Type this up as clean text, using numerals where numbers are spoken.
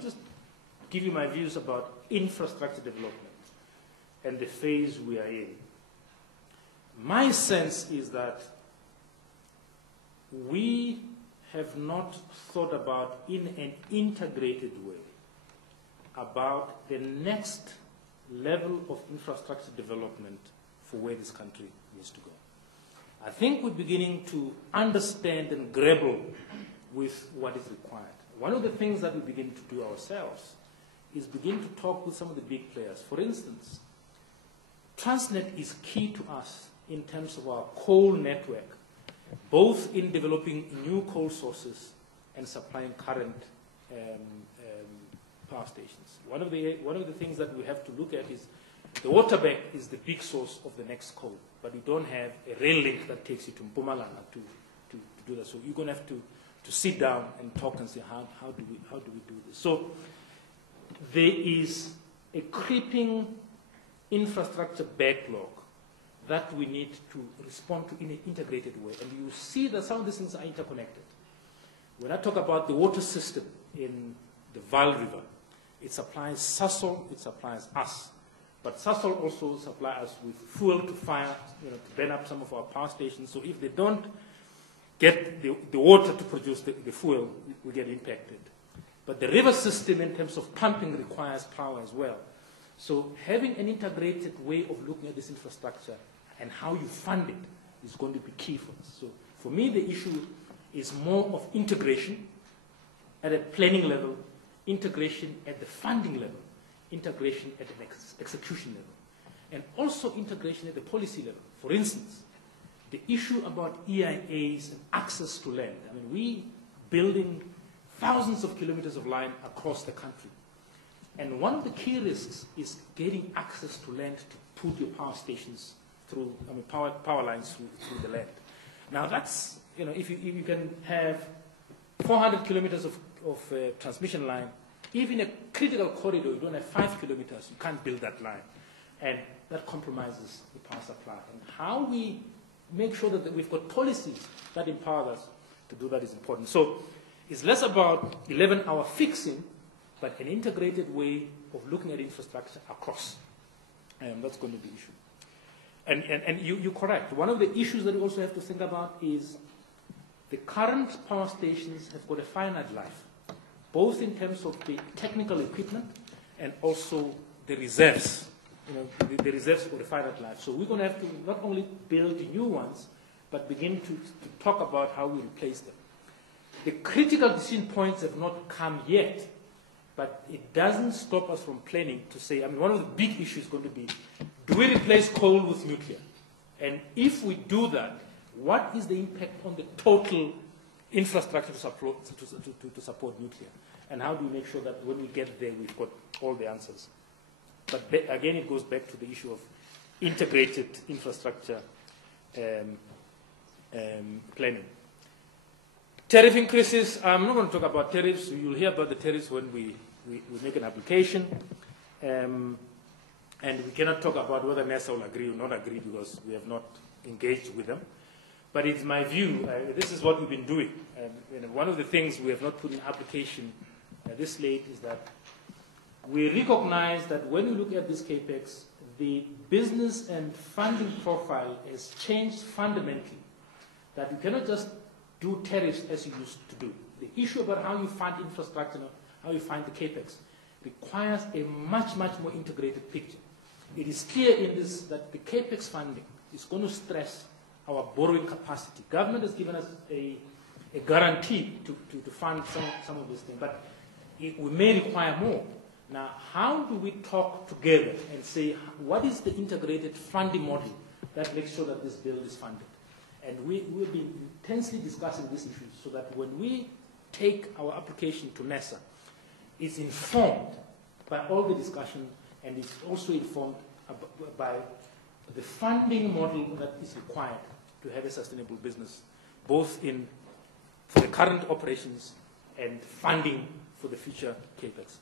Just give you my views about infrastructure development and the phase we are in. My sense is that we have not thought about, in an integrated way, about the next level of infrastructure development for where this country needs to go. I think we're beginning to understand and grapple with what is required. One of the things that we begin to do ourselves is begin to talk with some of the big players. For instance, Transnet is key to us in terms of our coal network, both in developing new coal sources and supplying current power stations. One of the things that we have to look at is the Waterberg is the big source of the next coal, but we don't have a rail link that takes you to Mpumalanga to do that. So you're going to have to sit down and talk and say, how do we do this? So there is a creeping infrastructure backlog that we need to respond to in an integrated way. And you see that some of these things are interconnected. When I talk about the water system in the Vaal River, it supplies Sasol, it supplies us. But Sasol also supplies us with fuel to fire, to burn up some of our power stations. So if they don't get the water to produce the fuel, we get impacted. But the river system in terms of pumping requires power as well. So having an integrated way of looking at this infrastructure and how you fund it is going to be key for us. So for me, the issue is more of integration at a planning level, integration at the funding level, integration at the execution level, and also integration at the policy level. For instance, the issue about EIAs and access to land. I mean, we building thousands of kilometers of line across the country. And one of the key risks is getting access to land to put your power stations through, power lines through the land. Now that's, if you can have 400 kilometers of transmission line, even a critical corridor, you don't have 5 kilometers, you can't build that line. And that compromises the power supply. And how we make sure that we've got policies that empower us to do that is important. So it's less about 11-hour fixing, but an integrated way of looking at infrastructure across. That's going to be the issue. And you're correct. One of the issues that we also have to think about is the current power stations have got a finite life, both in terms of the technical equipment and also the reserves, the reserves for the finite life. So we're going to have to not only build new ones, but begin to talk about how we replace them. The critical decision points have not come yet, but it doesn't stop us from planning to say, one of the big issues is going to be, do we replace coal with nuclear? And if we do that, what is the impact on the total infrastructure to support nuclear? And how do we make sure that when we get there, we've got all the answers? But again, it goes back to the issue of integrated infrastructure planning. Tariff increases, I'm not going to talk about tariffs. You'll hear about the tariffs when we make an application. And we cannot talk about whether NESA will agree or not agree because we have not engaged with them. But it's my view, this is what we've been doing. One of the things we have not put in application this late is that we recognize that when we look at this capex, the business and funding profile has changed fundamentally. That you cannot just do tariffs as you used to do. The issue about how you fund infrastructure, how you fund the capex, requires a much, much more integrated picture. It is clear in this that the capex funding is going to stress our borrowing capacity. Government has given us a guarantee to fund some of these things, but we may require more. Now, how do we talk together and say, what is the integrated funding model that makes sure that this bill is funded? And we've been intensely discussing these issues so that when we take our application to NESA, it's informed by all the discussion and it's also informed by the funding model that is required to have a sustainable business, both for the current operations and funding for the future capex.